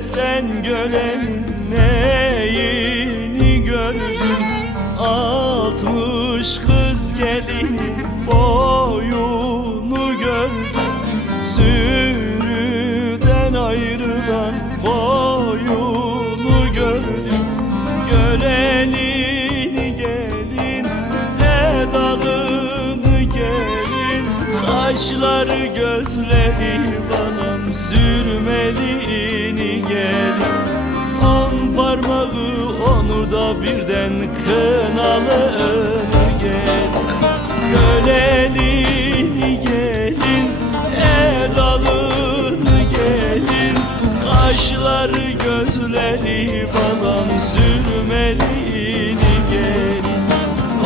sen gölenin neyini gördün? 60 kız gelinin boyunu gördüm. Sürüden ayrılan koyunu gördüm. Gölenini gelin, edalını gelin, kaşları gözleri banam sürmeliğini gelin. 10 parmağı onu da birden kınalını gelin. Gölenini gelin, edalını gelin, kaşları gözleri banam sürmeliğini gelin.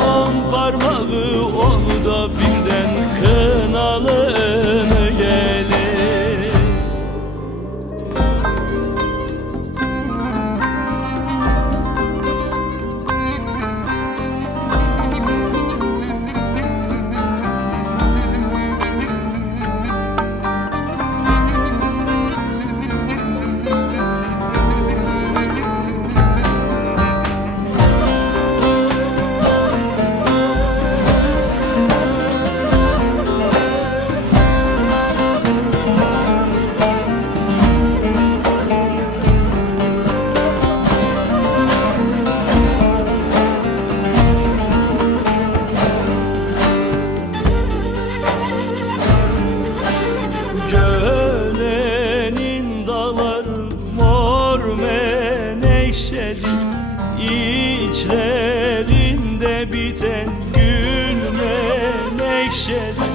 10 parmağı onu da birden kınalını gelin. Gölenin dağları mor menekşedir, İçlerinde biten gül menekşedir.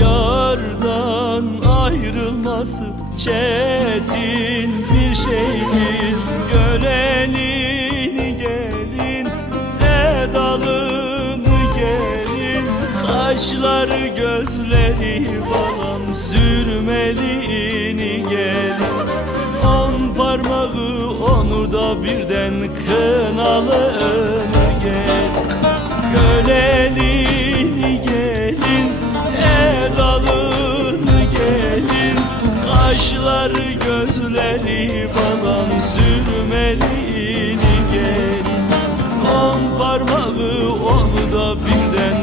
Yardan ayrılması çetin bir şeydir. Gölenini gelin, edalını gelin, kaşları gözleri balam sürmeliğini gelin. 10 parmağı onu da birden kınalını gelin. Gölenini gelin, edalını gelin, kaşları gözleri balam sürmeliğini gelin. 10 parmağı onu da birden